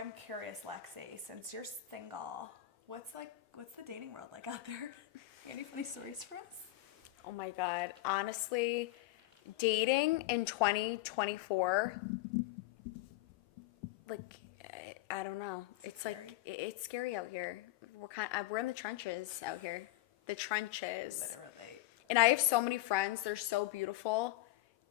I'm curious, Lexi, since you're single, what's the dating world like out there? Any funny stories for us? Oh my God. Honestly, dating in 2024, like, I don't know. It's like, it's scary out here. We're in the trenches out here. The trenches. Literally. And I have so many friends. They're so beautiful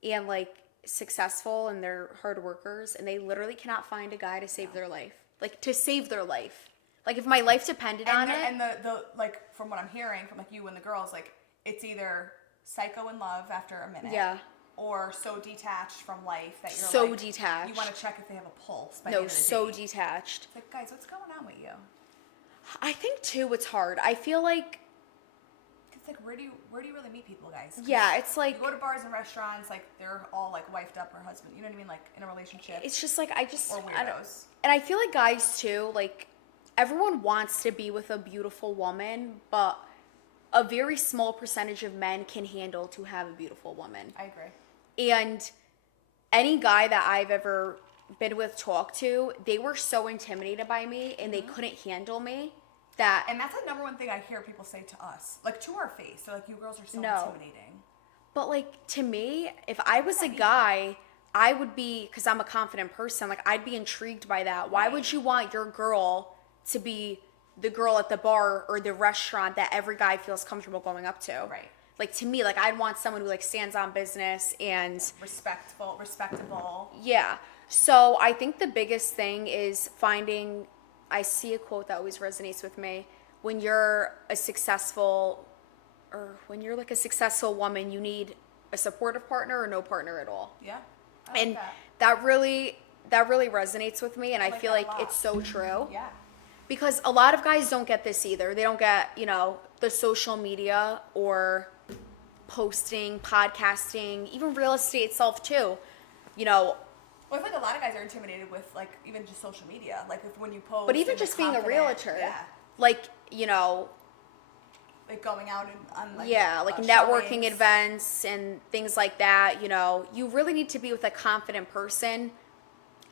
and like successful and they're hard workers. And they literally cannot find a guy to save their life. Like, to save their life. Like, if my life depended on it. And the like, from what I'm hearing from like you and the girls, like, it's either psycho in love after a minute. Yeah. Or so detached from life that you're so like, detached. you want to check if they have a pulse. By the end of the so date. detached. It's like, guys, what's going on with you? I think too, it's hard. I feel like. It's like, where do you really meet people, guys? Yeah, it's like. You go to bars and restaurants, like they're all like wifed up or husband. You know what I mean? Like in a relationship. It's just like or weirdos. And I feel like guys too, like everyone wants to be with a beautiful woman, but a very small percentage of men can handle to have a beautiful woman. I agree. And any guy that I've ever been with, talked to, they were so intimidated by me and they couldn't handle me that. And that's the number one thing I hear people say to us, like to our face. They're like, you girls are so intimidating. But like, to me, if I was a guy, I would be, because I'm a confident person, like I'd be intrigued by that. Why would you want your girl to be the girl at the bar or the restaurant that every guy feels comfortable going up to? Right. Like, to me, like I'd want someone who like stands on business and respectable. Yeah. So I think the biggest thing is finding, I see a quote that always resonates with me. When you're a successful, or when you're like a successful woman, you need a supportive partner or no partner at all. Yeah. And that really resonates with me. And I feel like it's so true. Yeah. Because a lot of guys don't get this either. They don't get, the social media or posting, podcasting, even real estate itself too. Well, I feel like a lot of guys are intimidated with like even just social media, like when you post. But even just being a realtor, like like going out and on like like networking events and things like that. You really need to be with a confident person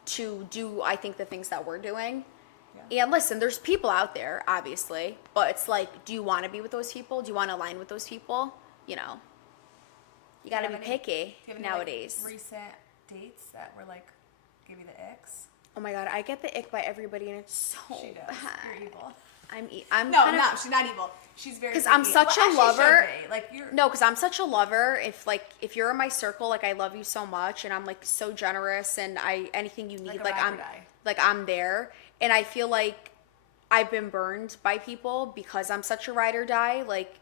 to do, I think, the things that we're doing. Yeah. And listen, there's people out there, obviously, but it's like, do you want to be with those people? Do you want to align with those people? You got to be picky nowadays. Like, recent dates that were like, give you the icks? Oh my God, I get the ick by everybody, and it's so she does. bad. You're evil. I'm no, she's not evil. She's very. Because I'm such a lover. Like you're. No, because I'm such a lover. If you're in my circle, like I love you so much, and I'm like so generous, and anything you need, I'm there. And I feel like I've been burned by people because I'm such a ride or die. Like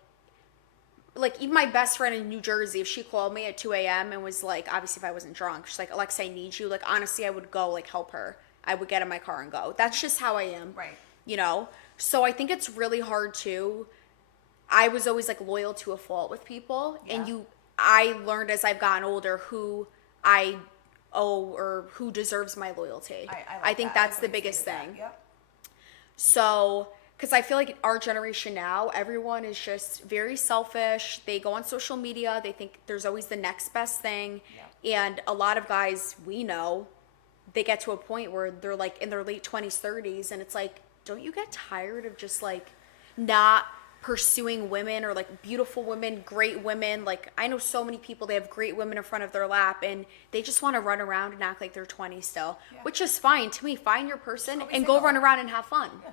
even my best friend in New Jersey, if she called me at 2 a.m. and was like, obviously if I wasn't drunk, she's like, Alexa, I need you. Like, honestly, I would go like help her. I would get in my car and go. That's just how I am. Right. So I think it's really hard too. I was always like loyal to a fault with people. Yeah. And I learned as I've gotten older who I owe or who deserves my loyalty. I think that's the biggest thing. Yep. So, because I feel like our generation now, everyone is just very selfish. They go on social media. They think there's always the next best thing. Yep. And a lot of guys we know, they get to a point where they're like in their late 20s, 30s. And it's like, don't you get tired of just like not pursuing women or like beautiful women, great women? Like I know so many people, they have great women in front of their lap and they just want to run around and act like they're 20 still, which is fine to me. Find your person and go run around and have fun. Yeah.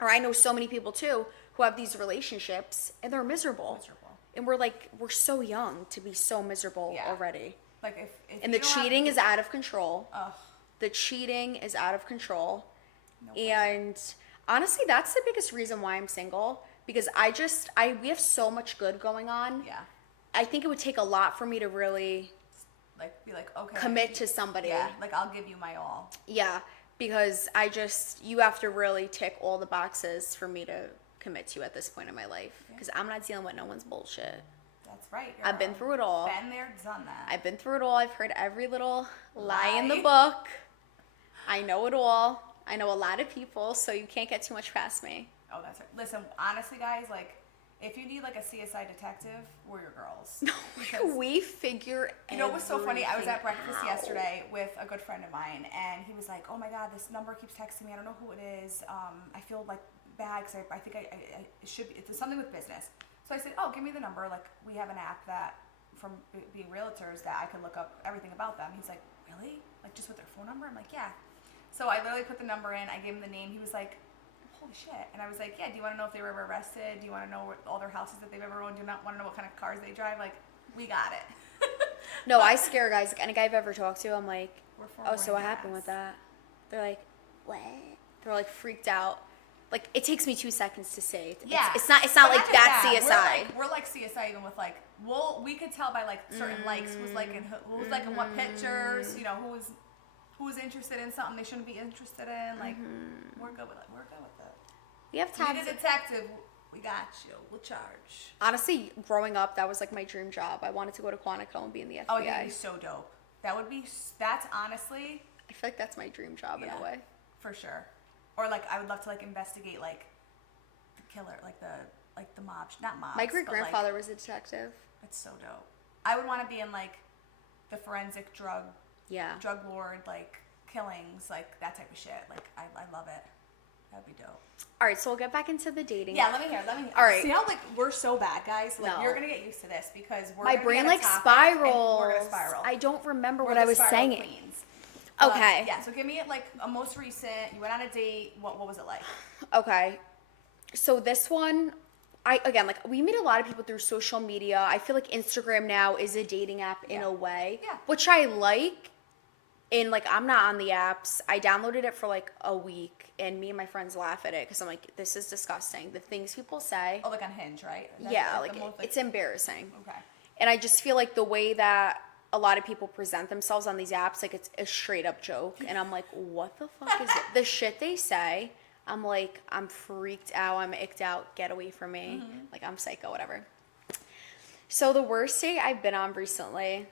Or I know so many people too who have these relationships and they're miserable. And we're so young to be so miserable already. Like if and the cheating is out of control. The cheating is out of control. And honestly, that's the biggest reason why I'm single, because we have so much good going on. Yeah. I think it would take a lot for me to really be like, okay, commit to somebody. Yeah, like I'll give you my all. Yeah, because you have to really tick all the boxes for me to commit to at this point in my life, because I'm not dealing with no one's bullshit. That's right. I've been through it all. Been there, done that. I've been through it all. I've heard every little lie in the book. I know it all. I know a lot of people, so you can't get too much past me. Oh, that's right. Listen, honestly, guys, like, if you need like a CSI detective, we're your girls. We figure You know what was so funny? I was at breakfast out. yesterday with a good friend of mine, and he was like, "Oh my God, this number keeps texting me. I don't know who it is. I feel like bad because I think I it should be. It's something with business." So I said, "Oh, give me the number. Like we have an app that from being realtors that I can look up everything about them." He's like, "Really? Like just with their phone number?" I'm like, "Yeah." So I literally put the number in. I gave him the name. He was like, "Holy shit!" And I was like, "Yeah. Do you want to know if they were ever arrested? Do you want to know all their houses that they've ever owned? Do you not want to know what kind of cars they drive? Like, we got it." No, I scare guys. Like, any guy I've ever talked to, I'm like, We're so what happened with that? They're like, what? They're like freaked out. Like, it takes me 2 seconds to say. Yeah. It's not But like not that just CSI. We're like CSI even with like, we could tell by like certain likes who's like in what pictures, you know, who's interested in something they shouldn't be interested in. Like, we're good with it. We're good with it. We have Need tabs. a detective. We got you. We'll charge. Honestly, growing up, that was like my dream job. I wanted to go to Quantico and be in the FBI. Oh, yeah, that'd be so dope. That's honestly. I feel like that's my dream job in a way. For sure. Or like, I would love to like investigate like the killer, like the mob, not mobs. My great grandfather like, was a detective. That's so dope. I would want to be in like the forensic drug lord, like killings, like that type of shit. Like I love it. That'd be dope. All right, so we'll get back into the dating. Yeah, let me hear. All right. See how like we're so bad, guys. Like No. you're gonna get used to this because we're my gonna brain be like spirals. we're gonna spiral. I don't remember We're what the I was spiral saying. queens. Okay. Yeah. So give me like a most recent. You went on a date. What was it like? Okay. So this one, we meet a lot of people through social media. I feel like Instagram now is a dating app in a way, which I like. And like, I'm not on the apps. I downloaded it for like a week, and me and my friends laugh at it because I'm like, this is disgusting. The things people say. Oh, like on Hinge, right? It's embarrassing. Okay. And I just feel like the way that a lot of people present themselves on these apps, like it's a straight up joke. And I'm like, what the fuck is it? The shit they say, I'm like, I'm freaked out. I'm icked out. Get away from me. Like, I'm psycho, whatever. So the worst date I've been on recently,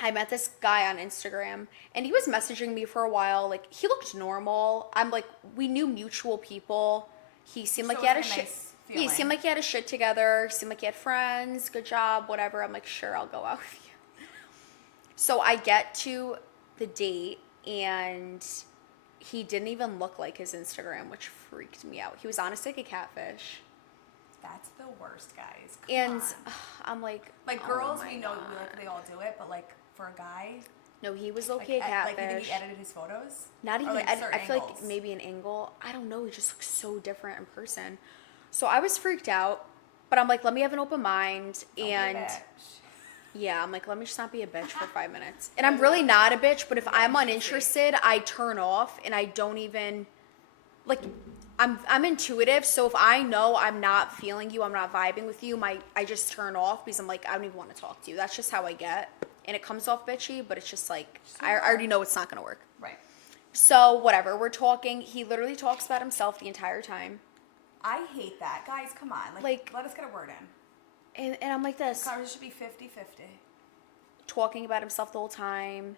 I met this guy on Instagram, and he was messaging me for a while. Like, he looked normal. I'm like, we knew mutual people. He seemed like he had a shit. He seemed like he had a shit together. Seemed like he had friends. Good job, whatever. I'm like, sure, I'll go out with you. So I get to the date, and he didn't even look like his Instagram, which freaked me out. He was honestly like a catfish. That's the worst, guys. Come on. I'm like girls, oh we know like they all do it, but like for a guy, no, he was low-key a catfish. Like, did he edited his photos? Not even like I feel like maybe an angle. I don't know. He just looks so different in person. So I was freaked out, but I'm like, let me have an open mind. And yeah, I'm like, let me just not be a bitch for 5 minutes. And I'm really not a bitch, but if I'm uninterested, I turn off and I don't even like. I'm intuitive, so if I know I'm not feeling you, I'm not vibing with you, I just turn off because I'm like, I don't even want to talk to you. That's just how I get. And it comes off bitchy, but it's just like, I already know it's not going to work. Right. So, whatever, we're talking. He literally talks about himself the entire time. I hate that. Guys, come on. Like let us get a word in. And I'm like this. Conversation should be 50-50. Talking about himself the whole time.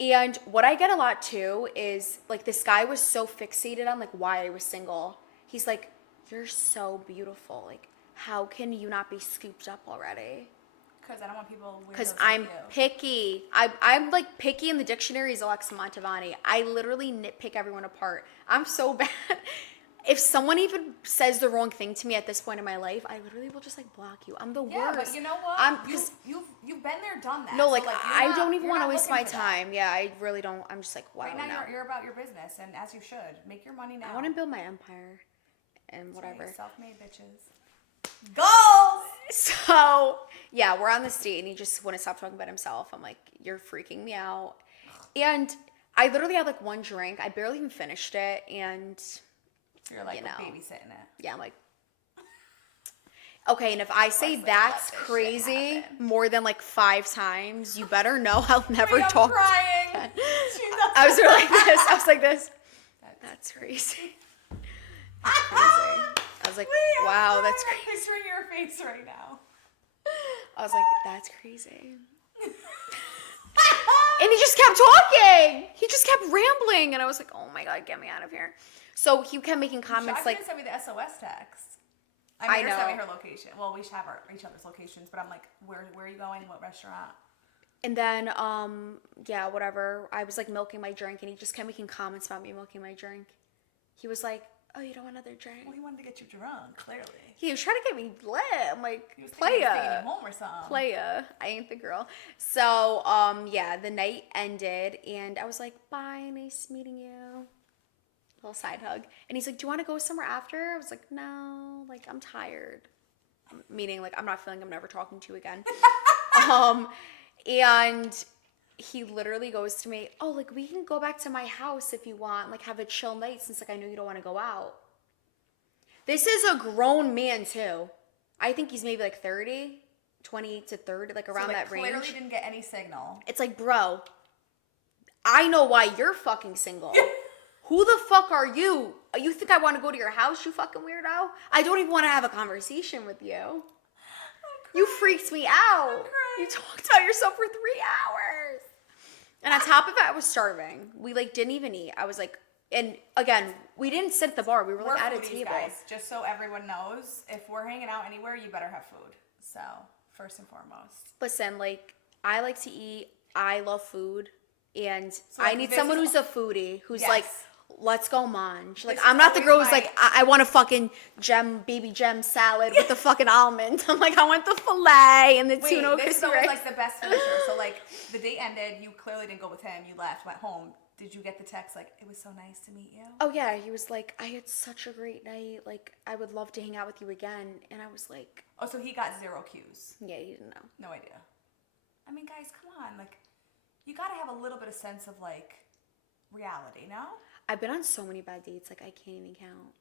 And what I get a lot too is like this guy was so fixated on like why I was single. He's like, you're so beautiful. Like, how can you not be scooped up already? Because I don't want people. Because I'm picky. I'm like picky in the dictionary is Alexa Montavani. I literally nitpick everyone apart. I'm so bad. If someone even says the wrong thing to me at this point in my life, I literally will just like block you. I'm the worst. Yeah, but you know what? You've been there, done that. No, like, so, I don't even want to waste my time. Yeah, I really don't. I'm just like, wow. Right now, you're about your business, and as you should, make your money now. I want to build my empire, and whatever. Right, self-made bitches. Goals. So yeah, we're on this date, and he just wouldn't stop talking about himself. I'm like, you're freaking me out, and I literally had like one drink. I barely even finished it, and. You're like babysitting it. Yeah, I'm like, okay, and if I say that's crazy more than like 5 times, you better know I'll never talk. I'm crying. I was like this. I was like this. That's crazy. That's crazy. I was like, wow, that's crazy. I'm picturing your face right now. I was like, that's crazy. And he just kept talking. He just kept rambling, and I was like, oh my God, get me out of here. So he kept making comments like, send me the SOS text. I made her send me know. her location. Well, we should have each other's locations, but I'm like, where are you going? What restaurant? And then, yeah, whatever. I was like milking my drink, and he just kept making comments about me milking my drink. He was like, "Oh, you don't want another drink?" Well, he wanted to get you drunk, clearly. He was trying to get me lit. I'm like, He was taking you playa, home or something. playa. I ain't the girl. So, yeah, the night ended, and I was like, "Bye, nice meeting you." Little side hug, and he's like, "Do you want to go somewhere after?" I was like, "No, like I'm tired." Meaning, like I'm not feeling I'm never talking to you again. And he literally goes to me, "Oh, like we can go back to my house if you want, like have a chill night since like I know you don't want to go out." This is a grown man too. I think he's maybe like 30, 28 to 30, like around that range. Clearly didn't get any signal. It's like, bro, I know why you're fucking single. Who the fuck are you? You think I want to go to your house, you fucking weirdo? I don't even want to have a conversation with you. You freaked me out. You talked about yourself for 3 hours. And on top of it, I was starving. We like didn't even eat. I was like, and again, we didn't sit at the bar. We were like at a table. Guys. Just so everyone knows, if we're hanging out anywhere, you better have food. So, first and foremost. Listen, like, I like to eat. I love food. And So, like, I need someone who's a foodie, who's like, let's go munch. Like, I'm not the girl who's like, I want a fucking baby gem salad with the fucking almond. I'm like, I want the filet and the tuna crispy rice. This is always like the best finisher. So like, the date ended, you clearly didn't go with him, you left, went home. Did you get the text like, "It was so nice to meet you"? Oh yeah, he was like, "I had such a great night. Like, I would love to hang out with you again." And I was like, oh, so he got zero cues. Yeah, he didn't know. No idea. I mean, guys, come on. Like, you gotta have a little bit of sense of like reality, no? I've been on so many bad dates, like I can't even count.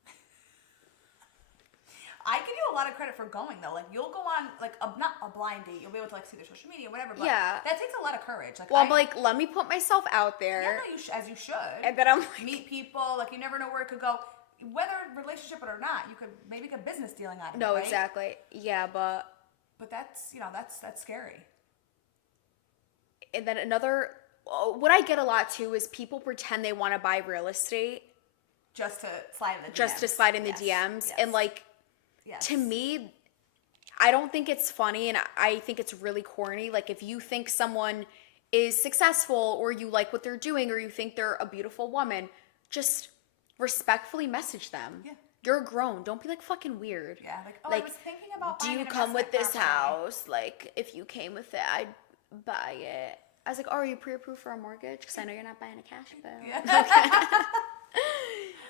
I give you a lot of credit for going though. Like, you'll go on like not a blind date. You'll be able to like see their social media, whatever. But yeah, that takes a lot of courage. Like, well, I'm like, let me put myself out there. Yeah, no, as you should. And then I'm like, meet people. Like, you never know where it could go. Whether relationship or not, you could maybe get business dealing out of it. No, right? exactly. Yeah, but that's that's scary. And then what I get a lot too is people pretend they want to buy real estate just to slide in the DMs. Just to slide in the DMs. Yes. And like, to me, I don't think it's funny, and I think it's really corny. Like, if you think someone is successful or you like what they're doing or you think they're a beautiful woman, just respectfully message them. Yeah. You're grown. Don't be like fucking weird. Yeah, like, oh, I was thinking about buying do you come with this house? Like, if you came with it, I'd buy it. I was like, oh, are you pre-approved for a mortgage? Because I know you're not buying a cash bill. Yeah.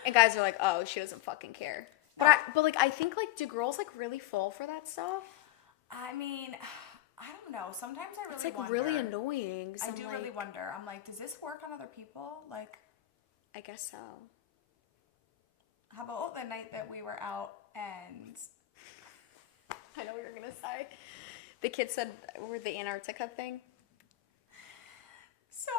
And guys are like, oh, she doesn't fucking care. But like, I think like, do girls like really fall for that stuff? I mean, I don't know. Sometimes I really it's like wonder. Really annoying. I do really wonder. I'm like, does this work on other people? Like, I guess so. How about the night that we were out and I know what you're gonna say. The kid said we're the Antarctica thing. So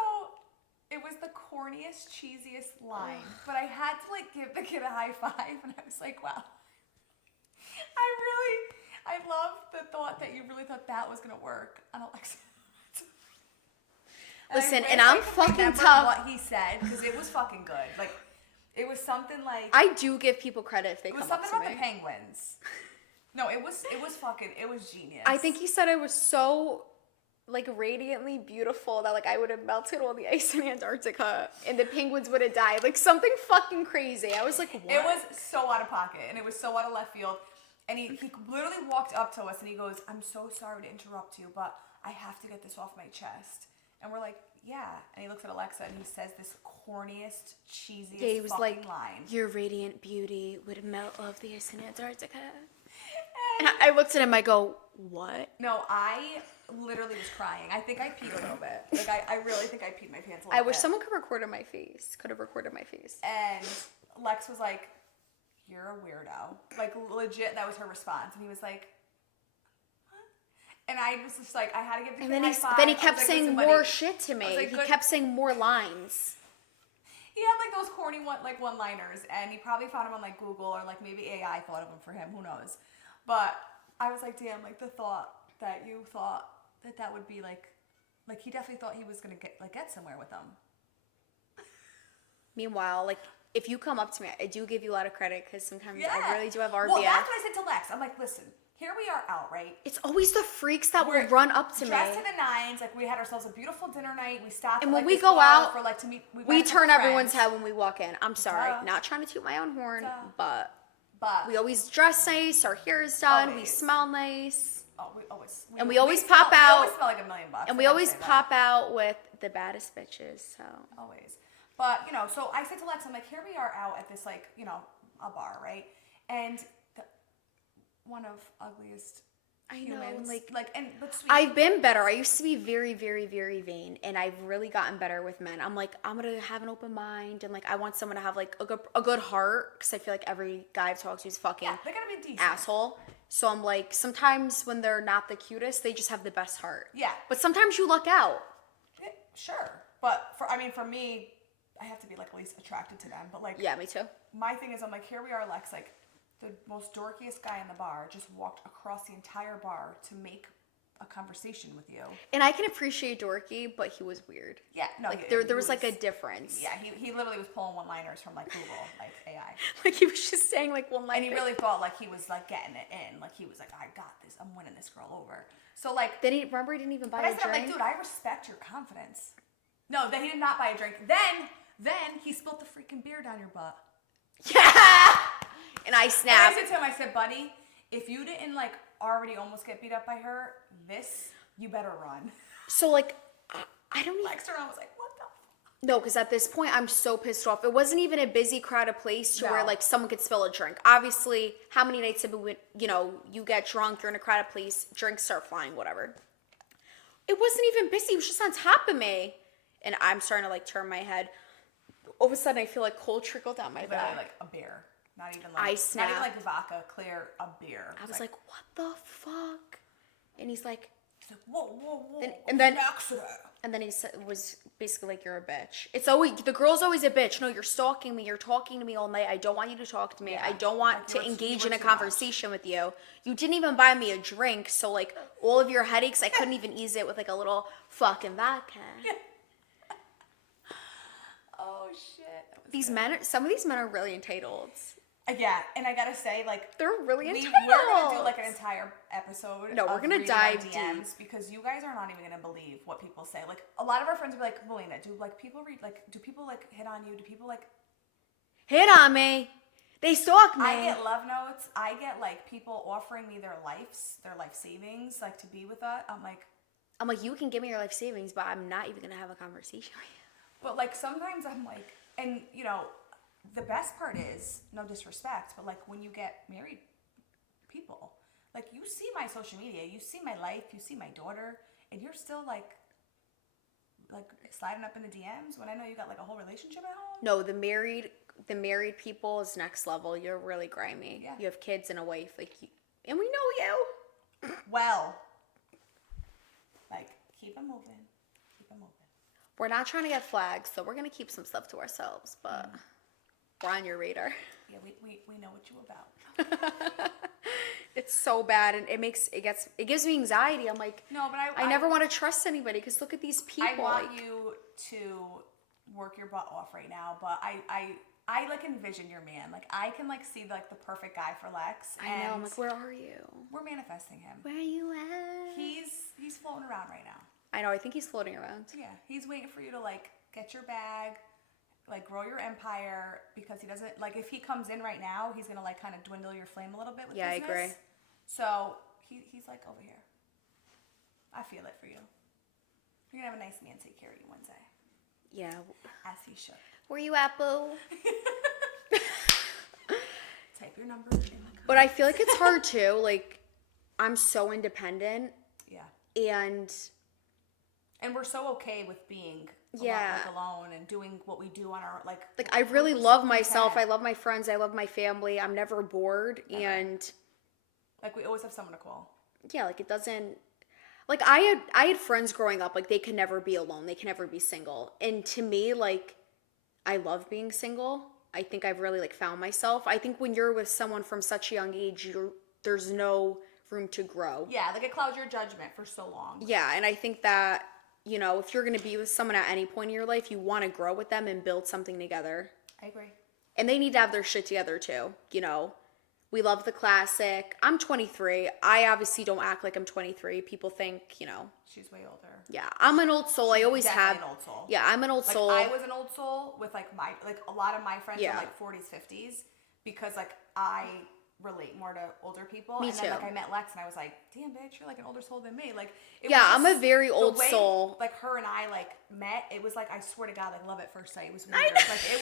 it was the corniest, cheesiest line, but I had to like give the kid a high five, and I was like, wow. I love the thought that you really thought that was gonna work on Alexa. Listen, and I'm fucking tough. What he said, because it was fucking good. Like, it was something like, I do give people credit if they come up to me. It was something about the penguins. No, it was genius. I think he said I was so like radiantly beautiful that like I would have melted all the ice in Antarctica and the penguins would have died. Like something fucking crazy. I was like, what? It was so out of pocket and it was so out of left field. And he literally walked up to us and he goes, "I'm so sorry to interrupt you, but I have to get this off my chest." And we're like, yeah. And he looks at Alexa and he says this corniest, cheesiest he was fucking like, line. "Your radiant beauty would melt off the ice in Antarctica." And I looked at him, I go, what? No, I literally was crying. I think I peed a little bit. Like, I really think I peed my pants a little bit. I wish someone could have recorded my face. And Lex was like, "You're a weirdo." Like, legit, that was her response. And he was like, "Huh?" And I was just like, I had to give the kid a high five. Then he kept saying more shit to me. He kept saying more lines. He had like those corny one-liners, and he probably found them on like Google, or like maybe AI thought of them for him. Who knows? But I was like, damn, like the thought that you thought that would be like he definitely thought he was gonna get somewhere with them. Meanwhile, like if you come up to me, I do give you a lot of credit because sometimes Yeah. I really do have RBF. Well, that's what I said to Lex. I'm like, listen, here we are out, right? It's always the freaks that We're will run up to me. Dressed to the nines, like we had ourselves a beautiful dinner night. We stopped. And at, when like, we this go bar out, for like to meet, we turn everyone's friends. head when we walk in. I'm sorry, Duh. not trying to toot my own horn, Duh. but But we always dress nice. Our hair is done. We Always. smell nice. oh, we always. And we always pop We out. always smell like $1 million. And I we gotta always say that. pop out with the baddest bitches. So Always. But, you know, so I said to Lex, I'm like, here we are out at this, like, you know, a bar, right? And one of ugliest I know, humans. But sweet. I've been better. I used to be very, very, very vain, and I've really gotten better with men. I'm like, I'm gonna have an open mind, and like, I want someone to have like a good heart, because I feel like every guy I've talked to is fucking yeah, they gotta be decent. asshole. So I'm like, sometimes when they're not the cutest, they just have the best heart. Yeah. But sometimes you luck out. Yeah, sure. But for me, I have to be like at least attracted to them. But like, Yeah, me too. my thing is, I'm like, here we are, Lex, like the most dorkiest guy in the bar just walked across the entire bar to make a conversation with you. And I can appreciate dorky, but he was weird. Yeah, no, Like there was like a difference. Yeah, he literally was pulling one-liners from like Google, like AI. Like he was just saying like one line. And he really thought like he was like getting it in. Like he was like, I got this. I'm winning this girl over. So like, Then he didn't even buy but I a said, drink. like, dude, I respect your confidence. No, then he did not buy a drink. Then he spilled the freaking beer down your butt. Yeah. And I And snapped. I said to him, I said, buddy, if you didn't like already almost get beat up by her, you better run. So like, I don't even. Lex turned around and was like, what the fuck? No, because at this point I'm so pissed off. It wasn't even a busy, crowded place to where No. like someone could spill a drink. Obviously, how many nights have we, you get drunk, you're in a crowded place, drinks start flying, whatever. It wasn't even busy. It was just on top of me, and I'm starting to like turn my head. All of a sudden, I feel like cold trickle down my Literally back. like a beer. Not even like I not snapped. even like vodka, clear, a beer. I was like, what the fuck? And he's like, whoa. and then- An accident. and then he was basically like, you're a bitch. It's always, the girl's always a bitch. No, you're stalking me. You're talking to me all night. I don't want you to talk to me. Yeah. I don't want Like, to you were engage in a too much. conversation with you. You didn't even buy me a drink. So like all of your headaches, I couldn't even ease it with like a little fucking vodka. Oh shit. These men, some of these men are really entitled. Yeah, and I gotta say, like, They're really entitled. we're gonna do like an entire episode. No, we're of gonna reading our dive DMs because you guys are not even gonna believe what people say. Like, a lot of our friends will be like, Melena, do people hit on you? Do people like Hit on me. They stalk me. I get love notes. I get like people offering me their life savings, like to be with us. I'm like, you can give me your life savings, but I'm not even gonna have a conversation with you. But like sometimes I'm like, and you know, the best part is, no disrespect, but like when you get married people, like you see my social media, you see my life, you see my daughter, and you're still like sliding up in the DMs when I know you got like a whole relationship at home. No, the married people is next level. You're really grimy. Yeah. You have kids and a wife, and we know you. Well, like keep them moving. We're not trying to get flags, so we're gonna keep some stuff to ourselves, but we're on your radar. Yeah, we know what you about. It's so bad, and it gives me anxiety. I'm like, No, but I never want to trust anybody because look at these people. I want you to work your butt off right now, but I like envision your man. Like I can like see like the perfect guy for Lex. I know. and I'm like, where are you? we're manifesting him. Where are you at? He's floating around right now. I know. I think he's floating around. Yeah, he's waiting for you to like get your bag, like grow your empire, because he doesn't like if he comes in right now, he's gonna like kind of dwindle your flame a little bit with Yeah, business. I agree. So he's like over here. I feel it for you. You're gonna have a nice man take care of you one day, Yeah. as he should. Where you at, boo? Type your number in the But I feel like it's hard too. Like, I'm so independent, Yeah. and we're so okay with being Yeah. alone and doing what we do on our like I really we're so love myself. I content. love my friends. I love my family. I'm never bored. Never. And Like we always have someone to call. yeah, like it doesn't. Like I had friends growing up. Like they could never be alone. They can never be single. And to me, like I love being single. I think I've really like found myself. I think when you're with someone from such a young age, there's no room to grow. Yeah, like it clouds your judgment for so long. Yeah, and I think that, if you're going to be with someone at any point in your life, you want to grow with them and build something together. I agree. And they need to have their shit together too, you know. We love the classic. I'm 23. I obviously don't act like I'm 23. People think, you know. She's way older. Yeah, I'm an old soul. I always have. An old soul. Yeah, I'm an old like, soul. I was an old soul with like a lot of my friends are like 40s, 50s because like I relate more to older people. Me and then too. like I met Lex and I was like, damn bitch, you're like an older soul than me. Like I'm a very old soul. Like her and I like met, it was like I swear to God, like love at first sight. It was weird. Like it